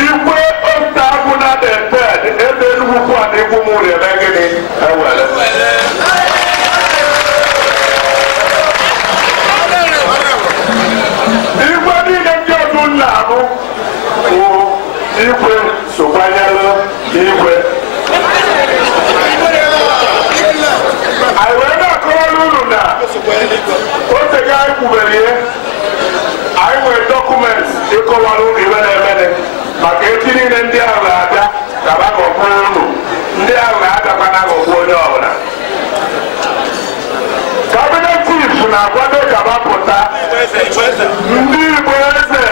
Igwe osta abụna the third ebe nnukwu a na-ekwu m ụlọ eme gịnị ewere. Igwe niile ndị ọzọ na-abụ bụ igwe sokwanyelụ igwe. Anyị wee na-akọwara unu na otega anyị kwubere ihe anyị nwere dọkụmentị ịkọwara unu iwe na-emene maka echi niile ndị ahụ na-abịa ka ha gọgbuo unu ndị ahụ na-abịakwa na agọgbu onye ọbụla. Kabinet chief na-akwado ka ha pụta ndị Igbo eze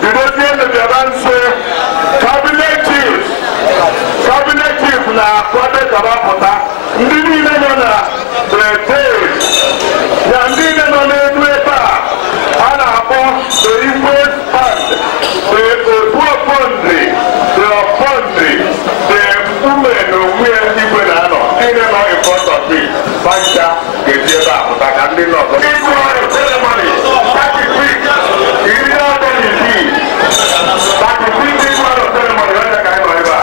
bidozie ndụbịaba nso. Kabinet chief na-akwado ka ha pụta ndị niile nọ na Britain na ndị niile nọ n'elu ebe a na-akpọ the Igbo band, the Opuopondri, the Opondri, the women onwe Igwe na-anọ ndị nọ in front of me bancha ga-eji ebe a pụta ka ndị nọ ọzọ. Igwe ọrụ ceremony 33 iri atọ na isii 33 Igwe ọrụ ceremony onye ka anyị nọ ebe a.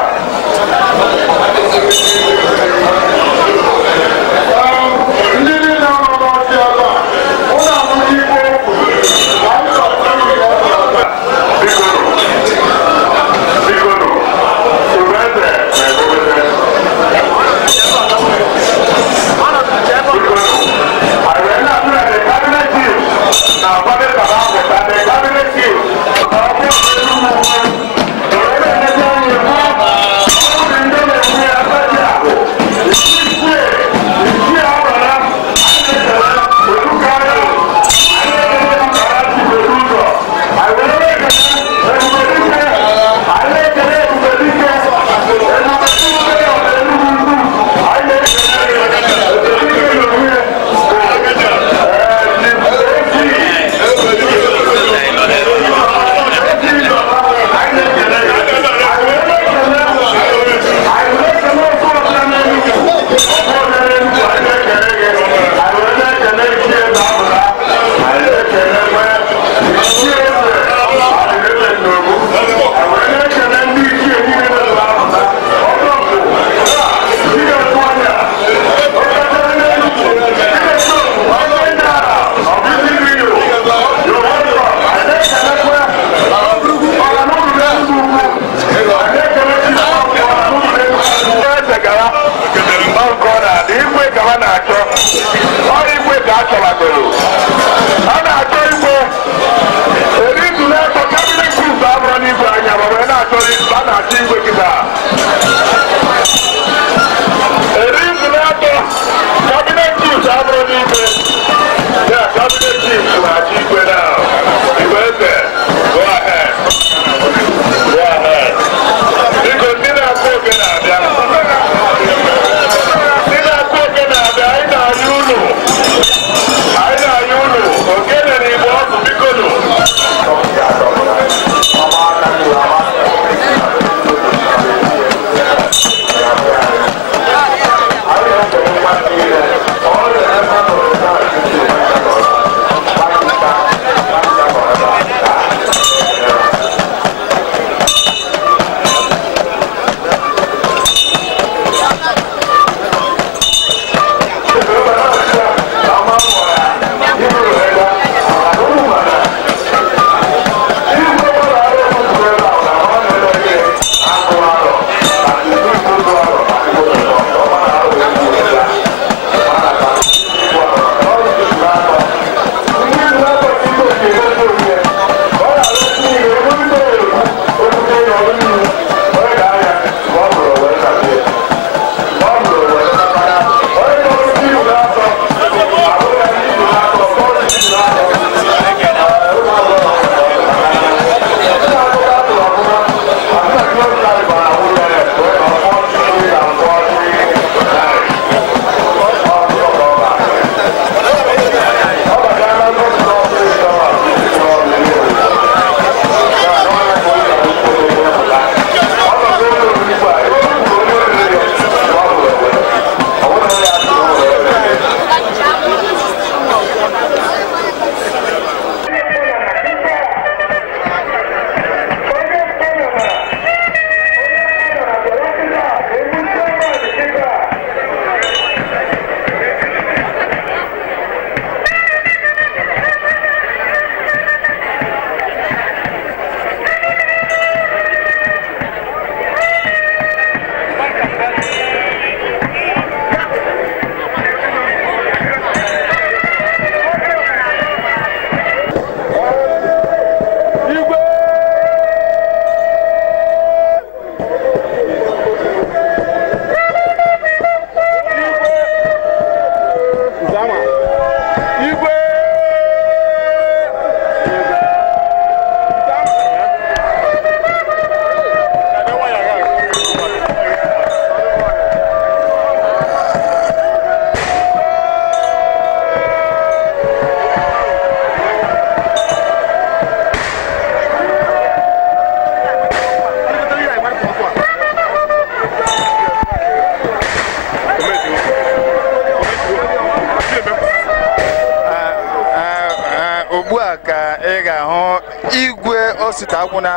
igwe osita agwụna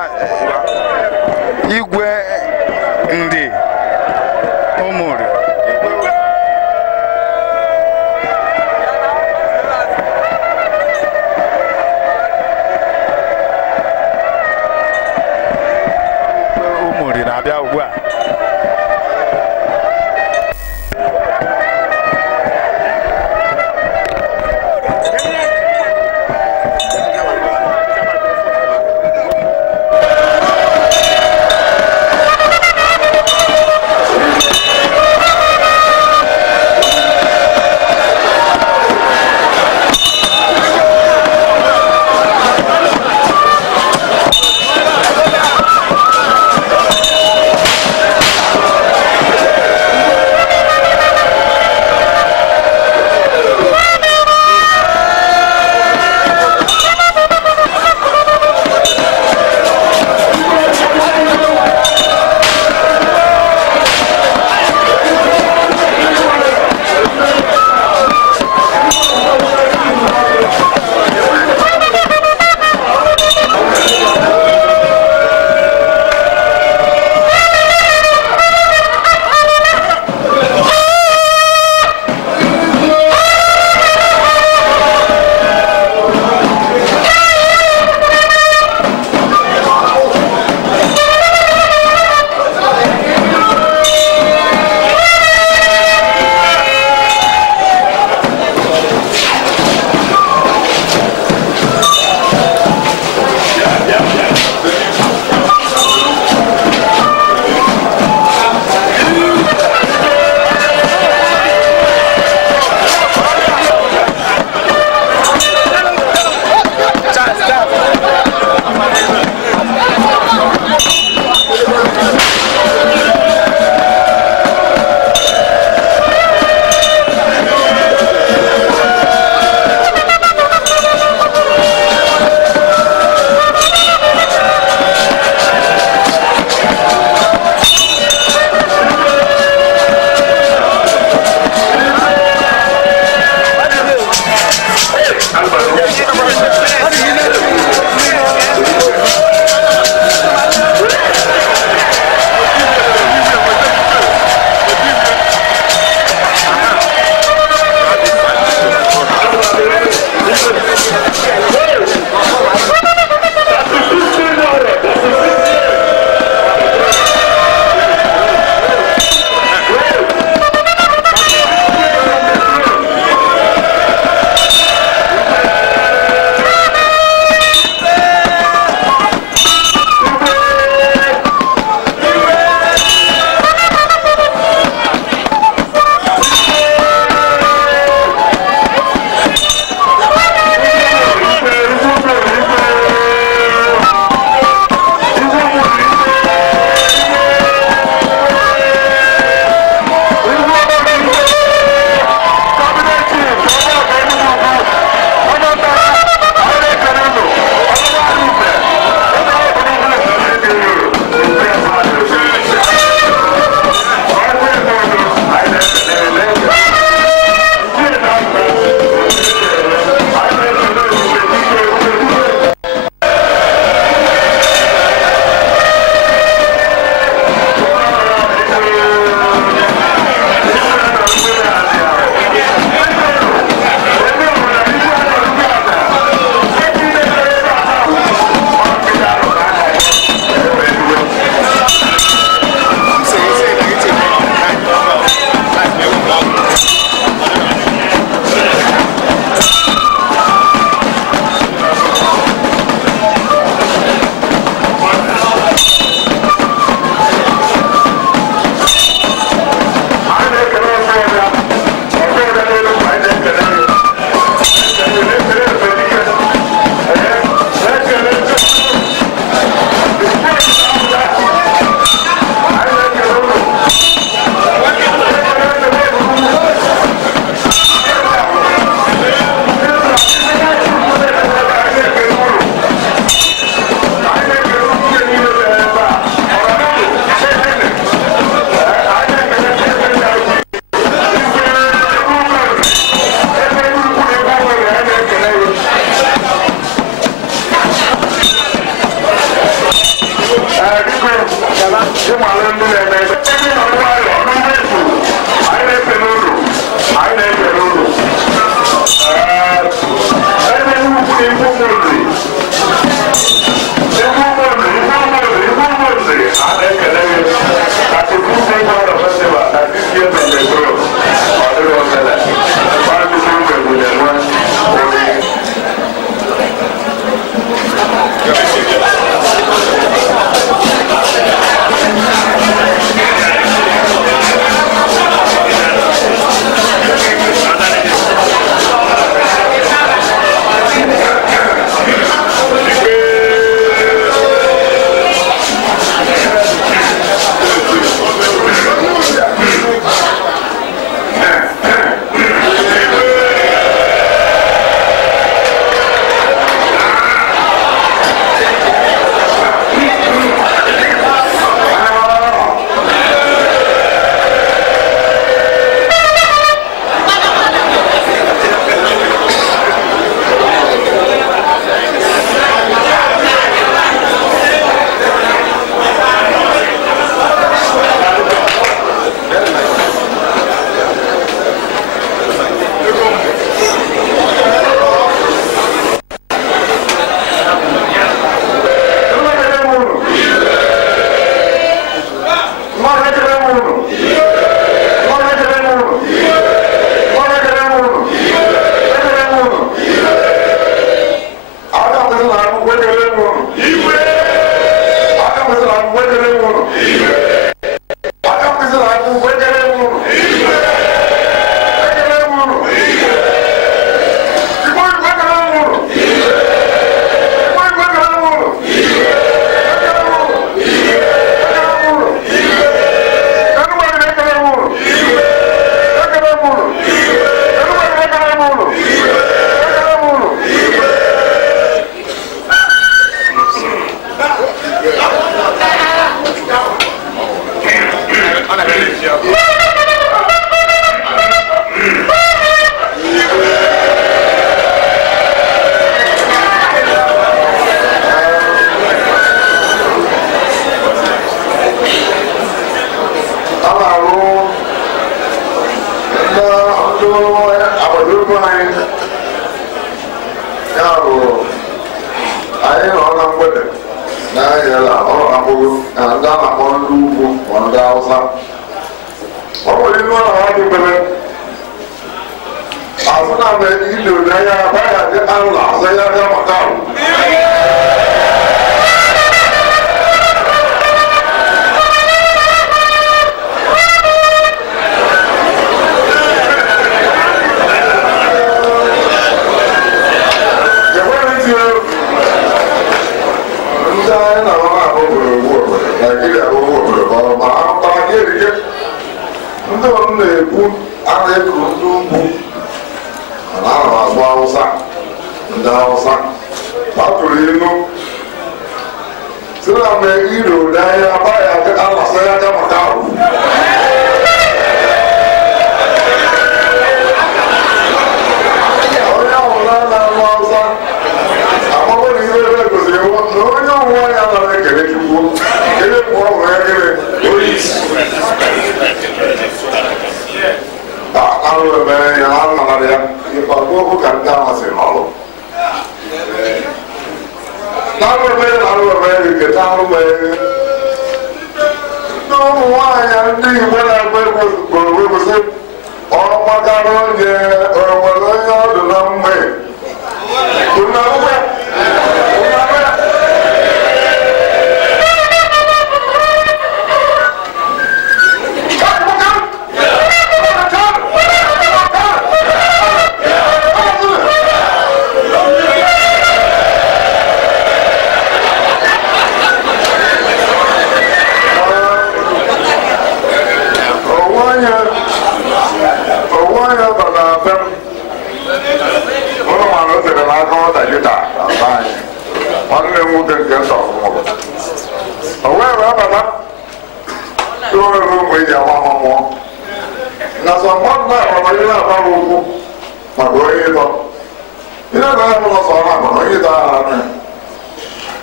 igwe ndị ụmụri ụmụri na-abịa ugbu a.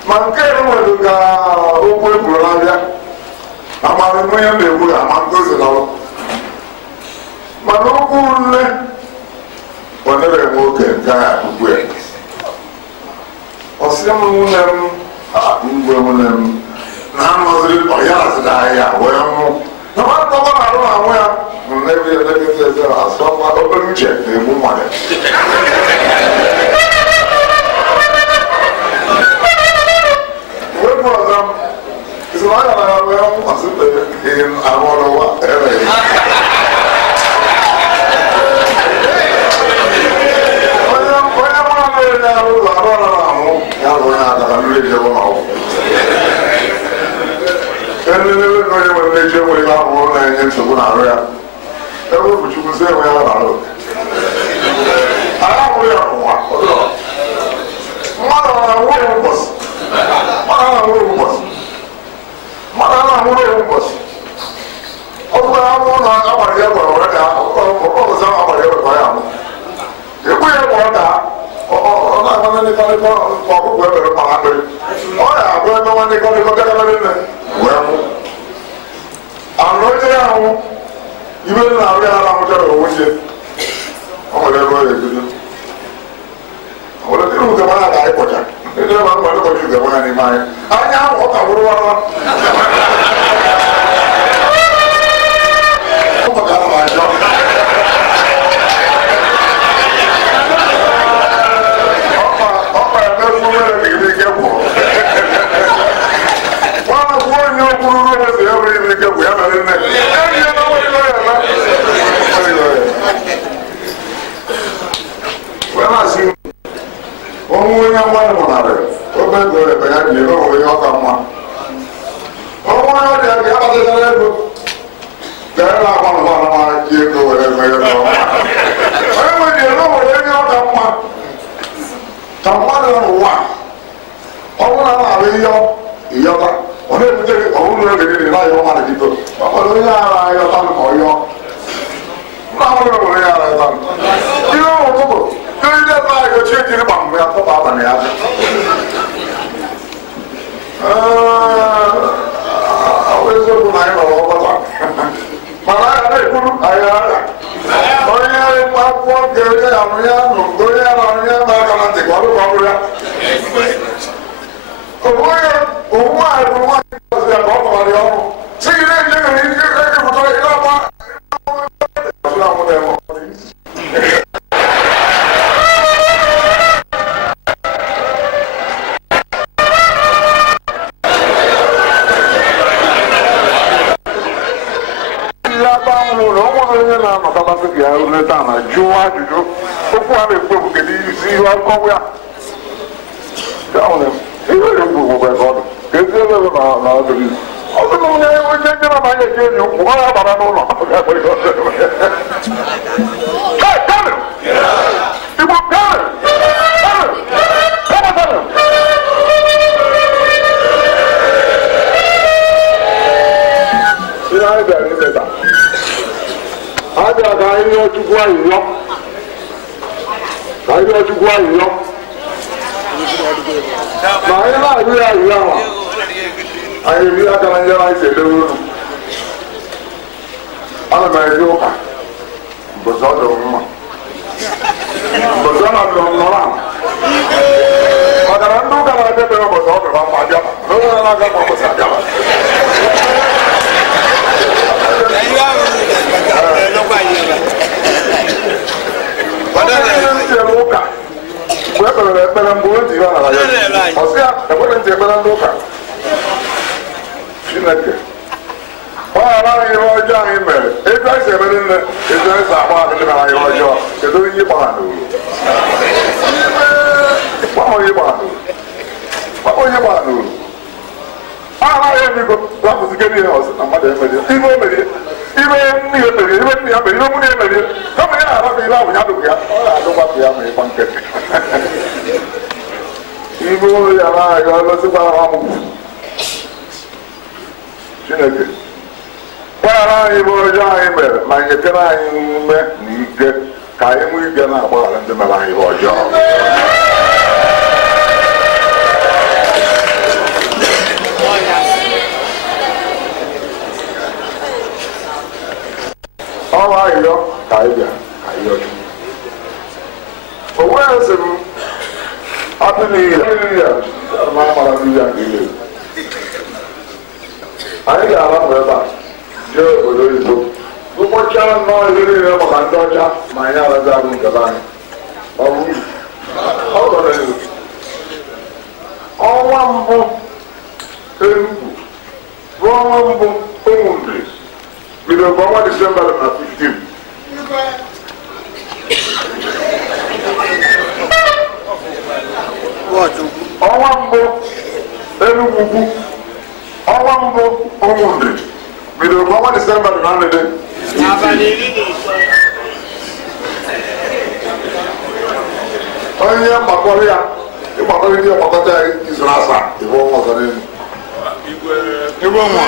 Ma nke enweghị ka okwu ekwuru n'abịa amara onye na-egbu ama ndozi n'ọrụ mana okwu nne onere enwe oge nke agha akpụkpụ ya ọsị m nwunye m mgbe nwunye m na anọziri ọya azịda ahịa wee nwụ na nwata ọ na-arụ na nwụ ya n'ebe elekọta eze asọkwa obere uche na-egbu mmadụ wepụ ọzọ m isi na ọ gara ya wee nwụ asịbe ihe arụ ọrụ ụwa ereghị onye nwere na-eche nwere ihe ahụ na-enye nsogbu n'arụ ya ebe obuchukwu si enwe ya n'arụ anyị ahụrụ ya n'ụwa mmadụ na-anwụrụ ụbọchị ọ bụrụ na anwụ na agbara ya gwara were ka ọzọ agbara ya wekwa ya amụ ekwu ya bụ ọ daa ọ na-agba nlekọrịta ọkụkọ ebere mara mmiri ọ ya-abụ ebe nwa nlekọrịta bịakarị nne wee mụ anụ onye ya ahụ ibe na-arụ ya na amụchara onwe ihe ọ nwere ebe ọ ya-ebido ọ nwere ndị ugegbe ya ga ịkpọcha ndị ebe mmadụ ịkpọcha ugegbe ya n'ime anyị anya ahụ ọ ka bụrụ wara anyị ga-arapụ ebe a jee obodo oyibo ụbọchị anọ iri niile maka ndị ọcha ma anyị arazi abụ nke be anyị ọ bụ ọ gọrọ elu ọnwa mbụ Enugu ruo ọnwa mbụ Ụmụnri bidoro ka ọnwa Disemba na 15 ọnwa mbụ Enugu ugwu ọnwa mbụ Ụmụnri bidoro ka ọnwa Disemba na nlele onye mgbakọrọ ya ịgbakọrọ ndị ọgbakọta ya izu na asaa ịbụ ọnwa ọzọ n'elu igwe nwa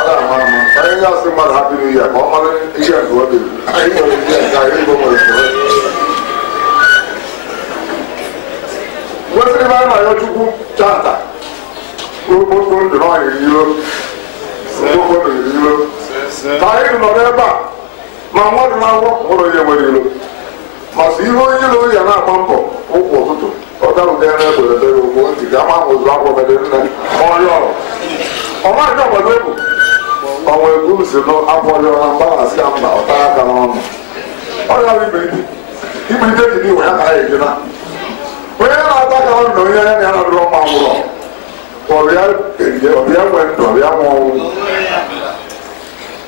ada ama ama onye ga-asị mmadụ hapụ n'ihe ka ọ mara ihe nke ọ dị anyị nwere ihe nke anyị igwe nwere soro nwesịrị ebe anyị na-ayọ Chukwu chata okpokpo ndụ n'ọhịa iro okpokpo ndụ iro ka anyị nọrọ ebe a ma mmadụ na-agwọ ụlọ ihe nwere ilo masị ihe onye ilo ya na-agba mbọ ụkwụ ụtụtụ ọ darụga na-egberedere ugbo ntị ga ama ụzụ akwọbede nne ọrịa ọrụ ọmaghị obodo ebu ọnwa egwu si n'afọ ọjọọ na mgbaghasị ya mba ọta aka n'ọnụ ọrịa bụ ibilite ji n'iwe ya ka ya ejena onye na-ata ka ọ na onye ya na ya nọdụrụ ọma nwụrọ ọbịa nwee ndụ ọbịa nwe ọnwụ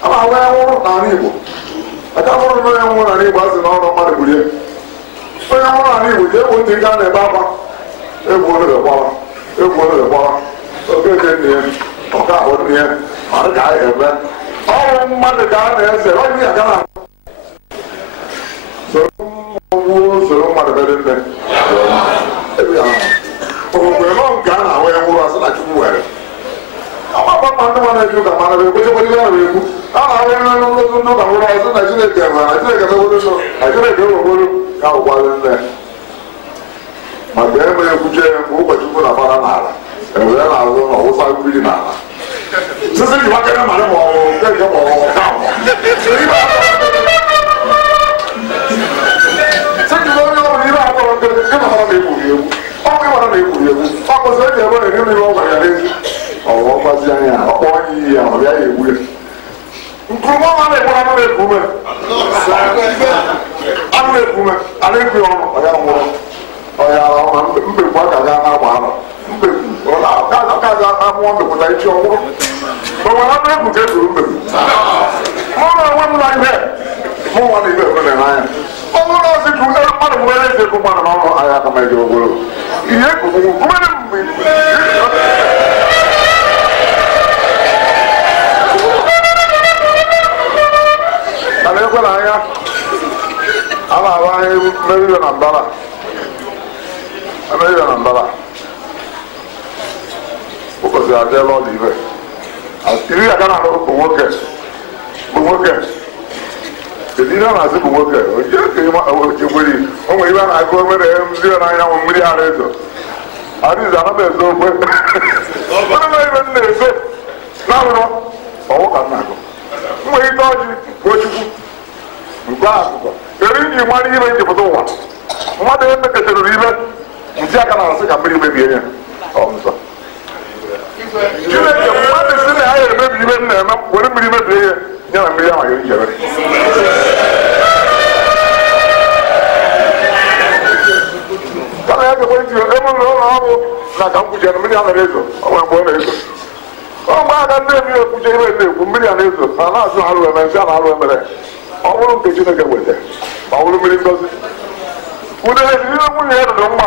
a na-agwa ya nwụrụ n'ala Igbo aka mụrụ na onye nwụrụ n'ala Igbo a sị na ọrụ mmadụ gburu ya onye nwụrụ n'ala Igbo ji egbo ntị ga na-ebe akwa egwu onere gbara okeke nne ya ọka ahụ nne ya ma ka a ebe ọrụ mmadụ ka a na-eze onye ya gana soro mmadụ bere nne okwukwe nọ nke a na-ahụ ya nwụrụ asị na Chukwu were ọgbakọ ndị nwa na-eju ka mana ekwechekwara ihe ahụ ekwu a na-ahụ ya n'ụlọ ndị ụka nwụrụ asị na Chineke ma na Chineke meworo nọ na Chineke eweworo ya ụkwara nne ma mgbe e mere ekwuche ya mgbe ụkọchukwu na bara n'ala ewere na-azụ na ọwụsa mmiri n'ala sisi ji wakere mara ma ọ bụ nke ma ọ ka sekiri onye ọbụla ihe atọrọ nkịrị ịmara na-egburi egwu ọkụ ịmara na-egburi egwu ọ kwụsịrị eji ebe na-eri mmiri ọ gwara ya n'ezi ọwụwa gbazi anya ọkpọ onye iyi ya ma bịa ya egbu ya nkurume ọma na-egbu anụ na-eku ume anụ na-eku ume a na-ekwu ya ọnụ ọ ya nwụrụ ọya ọma mbekwu aka ga na-agba arọ mbekwu aka ga amụọ mbepụta ichi ọhụrụ ọnwere anụ egwu ka egwuru mbekwu mụ na onwe m na ihe mụ nwa na ibe ebere n'anya ọ bụrụ na ozi ka mmadụ nwere eze egwu mmadụ n'ọnụ ahịa aka ma eji ogolo ihe egwugwu gwumere mgbe a na-ekwe na anya a na-ahụ anya mmeri na mbara America na mbara ụbọchị adịla ọdụ ibe iri aka na alụ bụ nwoke kedu ihe a na-asị bụ nwoke ojigberi o nwere ibe a na-agụ omere ndị n'anyanwụ mmiri ara ezo adịzi anaba ezo okwe onye ibe m na-ezo na-arụrọ ọwụ ka m na-agụ nwere ike ọjị ochukwu mgbe akụkọ eri nji mara ibe njipụta ụwa mmadụ ihe mekechara ibe nji aka na-asị ka mmiri mebie ya ọzọ Chineke mmadụ si na ya emebi ibe m na-eme were mmiri mebie ya ya na mmiri ahụ ya njere kama ya gekwe ntị emụrụ ụlọ ọrụ na ka m kwuchie na mmiri a na-ezo onwe mgbe ọ na-ezo ọ mgbe aka ndị emi ekwuche ibe na-ekwu mmiri a na-ezo na na-azụ ha alụ eme nsị a na-alụ emere ọ bụrụ nke Chineke weta ma ọ bụrụ mmiri ngozi udere ihe nwunye ya dụrụ mma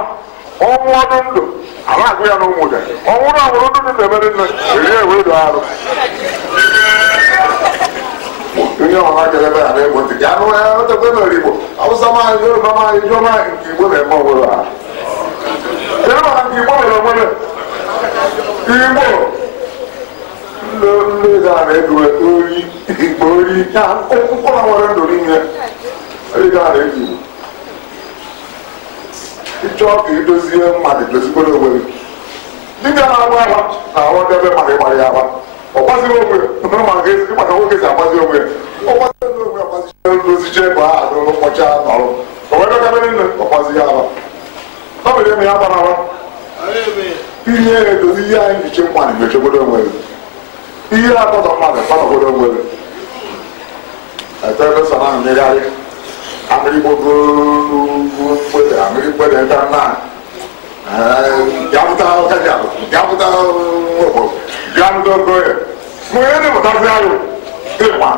ọnwụ ọdụ ndụ a na-agụ ya n'ụmụde ọnwụrụ anwụrụ ndụ na-emere nne eri ewe do arụ onye ọha jere ebe a na-egbo ntị ya anụ ya etekwe mere Igbo Awụsa maanyị Yoruba maanyị Ijeọma nke Igbo na-eme onwere ha kedu maka nke Igbo mere onwere Igbo nne ga na-egowe oyi Igbo oyi ya mkpụrụ nwere ndụ n'ime ị ga na-eji Igbo ịchọọ ka edozie mmadụ dozikwere onwe gị dịka na-agba agba na ahụ ebe mmadụ ịgbara ya agba ọ gbaziri onwe ịgbaka nwoke si agbazi onwe ọ gbaziri onwe agbaziche doziche ebe a adụrụ ụbọchị nọrụ o wee dọkabere nne ọ gbazi ya agba ọ mere eme ya gbara agba ihe edozi ihe anyị jiche mmadụ mechegodo onwere ihe akọtọ mmadụ kpanagodo onwere ebe sọ na mmegharị amịrịgbogo n'ugwu mgbede amịrịgbede ndị nna bịapụta ọkajabụ bịapụta nwokpo bịapụta okoye ma onye na-epụtazi ahụ ịgba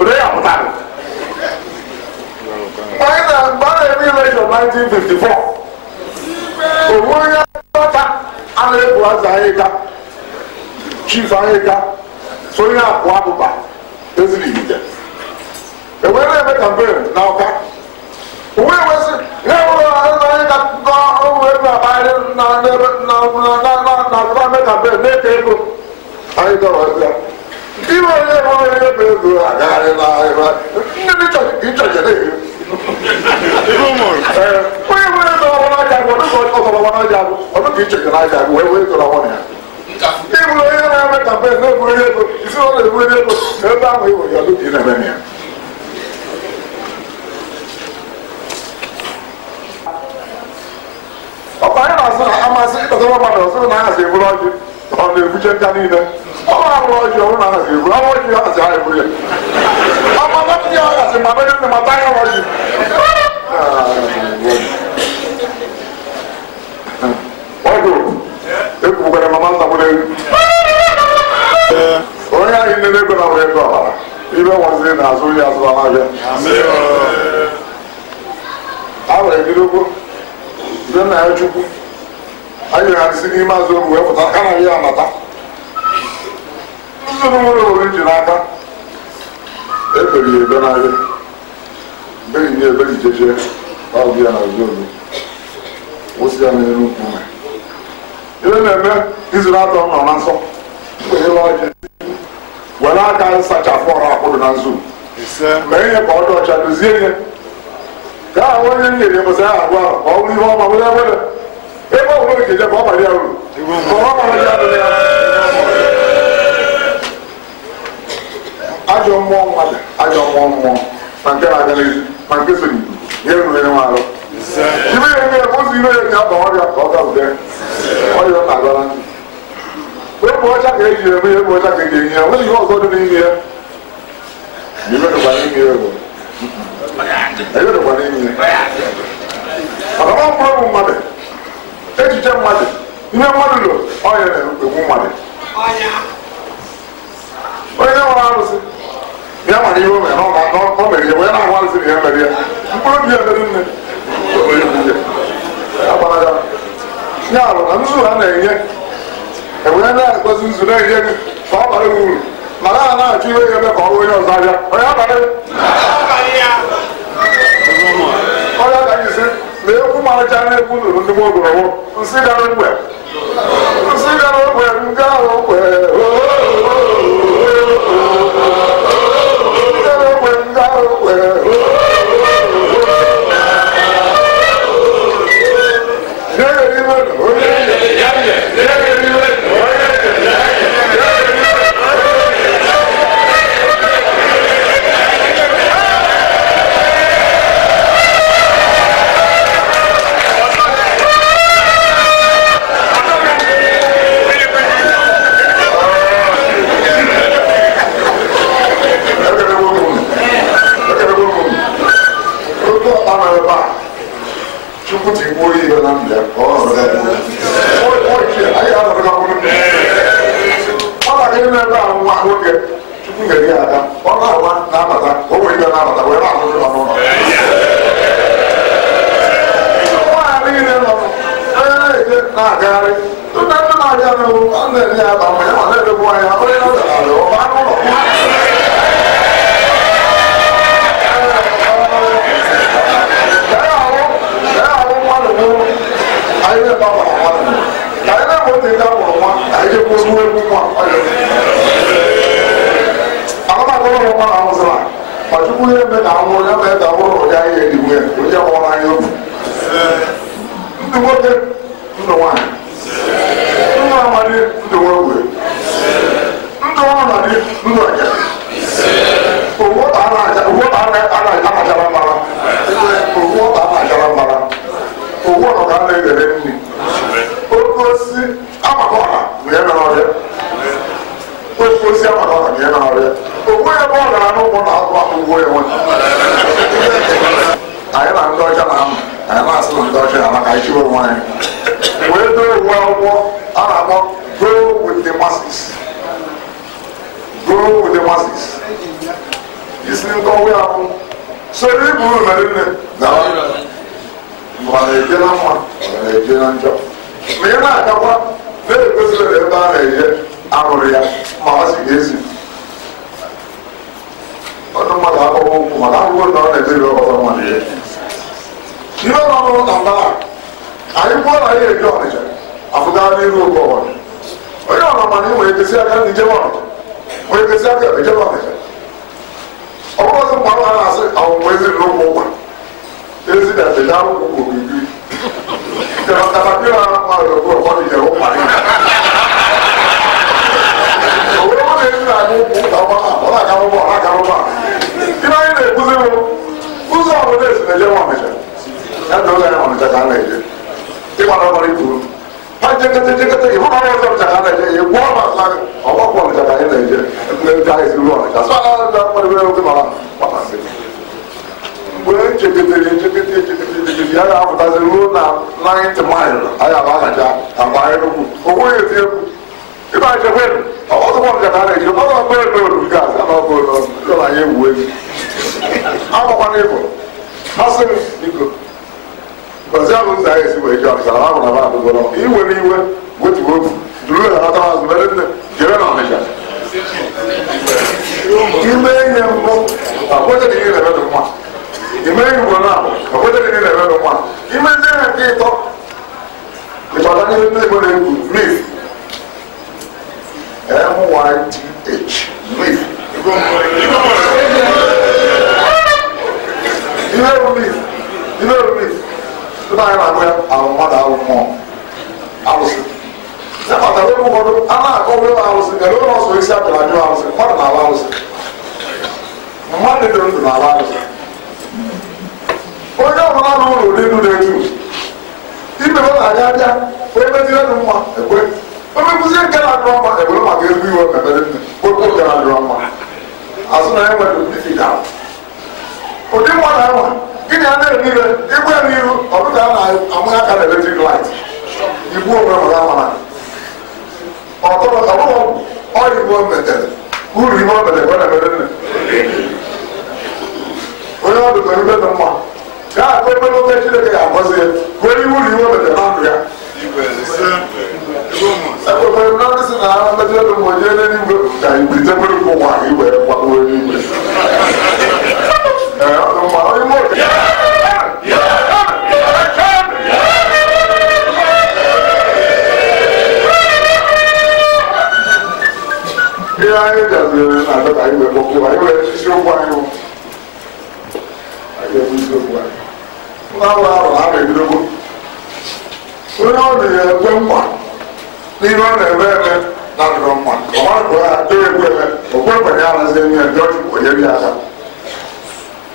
ụdị ya pụtara mgbe a na-eme election 1954 onwe onye ọta a na-ebu azụ anyị ka chief anyị ka so onye akụ abụba eziri ite enwere na-eme kampen na ọka onwe enwesị na-enwere anyị ka ụmụ ego akpagharị na eme kampen na-eke ego anyị dọrọzia iwe onye enwere ebe ego agagharị na ndị ịchọje na-eri onye nwere ego ọgbara aja agwụ ọgbara aja agwụ ọdụ ka icheje na aja agwụ wee tụrụ ọgbara ya ịbụrụ onye na-eme kampen na-eburu ego isi ọ na-eburu ego ebe ahụ iwe ya ọdụ ka ị na-eme na ya ọkwa anyị na-asụ na amasị ịkpọtara mmadụ ọsụ na ahazi eburu ọjị ọ na-ebuche nta niile ọ na-abụrụ ọjị ọbụrụ na ahazi eburu ọnwa ọjị ahazi ha eburu ya ọmama ndị ahazi ma mere ndị mata anya ọjị ọdụ ekwukwara mama ntagburu egwu onye ahụ nne ego na wee ego ọbara ibe nwaziri na azụ ya azụra n'abịa a were bidokwo ndị nna ya chukwu anyị gharịsị n'ime azụ oge wee pụta aka na ya anata nsogbu nwere owere ji n'aka eberi ya ebe n'ahịa mberi nye eberi jeje ọgụ ya na azụ oge wụsị ya n'elu nkume ihe na-eme izuru atọ nọ na nsọ ihe ọjị were aka sachapụ ọrụ akwụrụ na nzu mee ihe ka ọ dị ọcha dozie ihe ka ahụ onye m nyere bụsa ya agwa ahụ ka ọ bụrụ ihe ọma were were ebe ọ bụrụ ga-eje ka ọ bara ya uru ka ọ bara ya uru ya ajọ mmụọ mmadụ ajọ mmụọ mmụọ ma nke na-aga n'ezi ma nke so n'igbo ihe ruru onye nwe arụ ibe ya eme ozi ire ya aba ọrịa ka ọ gabude ọrịa ọ na-agara ndị egwu ọcha ka eji eme ya egwu ọcha ka eji enye ya nwere ihe ọzọ dị n'ime ya ibe dịkwa n'ime ya egwu ọdọma mkpụrụ bụ mmadụ echiche mmadụ ihe mmadụ lụ ọnya na-egwu mmadụ onye nwere arụsị bịa nwere ihe o mere ọ mere ya wee na-ahụ arụsị na ihe mere ya mkpụrụ obi ya mere nne ya bụ na nzu ha na-enye ewere na-agọzi nzu na-enye gị ka ọ bara uru mana a na-achọ ihe ya eme ka ọ bụ onye ọzọ abịa onye abalị onye ka anyị si na egwu marịcha na-egwu nụrụ ndị ogologo nsị gara ogbe nke ahụ ogbe owó ọ̀gá lè gẹ̀rẹ́ nì ó kó sí àmà isi amaka ọka ihe na-arụ ya onwe ebe ọ gara n'ụmụ na akụ akwụgwọ ya nwe anyị na ndị ọcha na amụ anyị na-asị na ndị ọcha na maka anyị chiwe onwe anyị wee doo uwe akwụkwọ a na-akpọ go with the masses. Go with the masses. Isi nkọwa ya bụ so ibu uru mere nne gawa ma na-eje na mma ma na-eje na njọ ma ị na-agakwa na-egosiri ebe a na-eje arụrụ ya ma ọ si ga-esi ọdụ mmadụ akpọkọ ụkwụ maka akwụkwọ na ọ na-ejeri ọkọta mmadụ ihe ihe ọ nọrụ na mbara anyị kwuo na ya eji ọnịcha afụga n'ihu oge ọbọdụ onye ọna mana ị nwere ekesi aka ndị jebe ọnịcha nwere ekesi aka ebe jebe ọnịcha ọ bụrụ ọzọ mgbe a na-asị ọmụmụ eziri n'ụkwụ ụkwa ezi na eja akwụkwọ okirikiri katapila mmadụ okwu ụfọdụ jere ụkwa owere ọ na-ezi na-aga ụkwụ ụka ọma ọ na-aga ụgbọ ọ na-aga ụgbọ ihe anyị na-ekwuzi bụ ụzọ ọbụla esi na-ejebe ọnịcha ya na ụlọ ya ọnịcha ka a na-eje ịgbara ọgbara ikwuru ha jekete ịhụ na ọzọ ọnịcha ka a na-eje ya gwụọ ma ọgbakọ ọnịcha ka anyị na-eje ndị anyị si ruo ọnịcha sọ na mmadụ oge mara gbakasị mgbe nchekete ya ga-apụtazi ruo na 90 mile anyị aba agacha agba anyị n'ugwu onweghị eti egwu ịba nchekwe ọzọkwa ọnịcha ka a na-eje ọzọ mgbe ebe olu gaasị a n'ọkụ ụlọ na anyị egwu egwu agbakwana ịbụ ha sị biko gọzie ahụ ụzọ anyị esi wee ji ọnịcha na ahụ na ba adụgoro iwere iwe wetuo otu duru ya nata azụ mere nne jere na ọnịcha ime ihe mbụ akwete na ihe na-emedu mma ime ihe ugbo na akwete na ihe na-emedu mma ime ndị ihe nke ịtọ ịchọta n'ihe ndị igbo na-ekwu mif myth mif ihe bụ mif ebe anyị na-agụ ya ahụ mmadụ ahụ mmụọ alụsị ya kpatara ebe ụfọdụ a na-akọwa ebe alụsị gara ụlọ ọsọ isi apịara ajụ alụsị mmadụ na-ala alụsị mmadụ dị ndụ na-ala alụsị onye ọbụla na ụlọ ụdị ndụ na-eju imebe na-aga abịa onye mezire dị mma ekwe onye nkụzi nke na-adịrọ mma ekwere maka egwu iwe mebere nne okwu nke na-adịrọ mma azụ na ya nwere difida ụdị mmadụ ahụ gịnị a na-eme ibe igbu ya n'ihu ọbụka a na-amụnye aka na eletrik light igbu onwe mara amara ọtọrọ ọbụrụ ọyịbụ metere uru ime o metere na mere nne onye ọdụ ka ebe dị mma gaa akụ ebe n'oge Chineke ga-agọzi ya kwere iwu uru ime o metere na ndụ ya ekwekere na ndị si na ha metụrụ ebe mgbe jee n'eluigwe ka ibirite kwere ụkwụ nwa igwe gbakọrọ eluigwe ihe anyị jaziri na dọta igwe kpọkpụ anyị were isiokwu anyị ebu isiokwu anyị nwa ahụ ahụ na ama ebidogbo onye ọ dị ya ekwe mkpa n'ihe ọ na-eme eme na dịrọ mma ọmarịkọ ya dịrị ekwe eme okwe mkpenye arazi eme ya ndị ọchị onye bi aka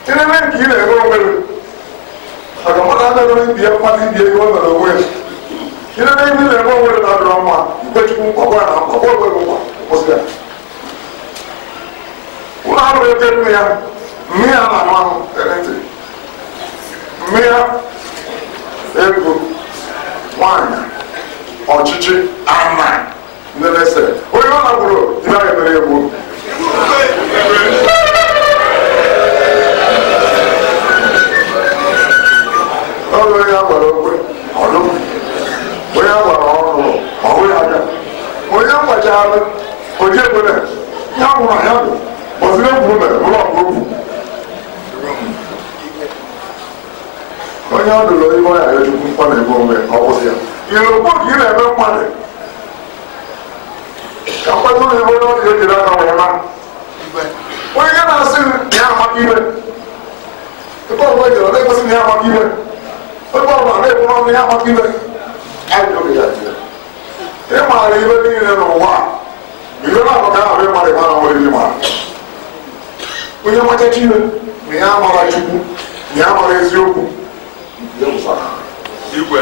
ihe mee nke ị na-eme onwere maka mmadụ adịghị ibi ya mmadụ ibi ego o mere onwe ya ihe mee ihe na-eme onwere na dịrọ mma ikwechukwu mkpọkọ ya na mkpọkọ onwe gị mkpa kwụsị ya ụlọ ahụ eke nne ya mme ya na ahụ ntị mme ya ego nwanyị ọchịchị ama ndị na-ese onye ọ na-gburu ihe anyị mere egwu onye a gwara okwe ọdụ onye a gwara ọrụ ọhụ ya aka onye mgbachara oji ekwere ya nwụrụ ya bụ bọziri egwu mere ụlọ ọgụ okwu onye ọ dụrụ ime ọya ya chukwu mkpa na-ebe onwe ọ kwụsị ya ihe okwu ka ị na-eme mmadụ ka mkpata ụlọ ebe onye ọ dị ejiri aka wee na onye na-asị ya amaka ibe ebe ọbụla ejere ọ na-ekwesị na ya amaka ibe ebe ọbụla na-ekwu n'ọnụ ya amaka ibe ajụghị ya jire ịmara ibe niile n'ụwa bido na abụka ahụ ịmara ịma na nwere ihe mara onye machachi iwe na ya amara chukwu na ya amara eziokwu igwe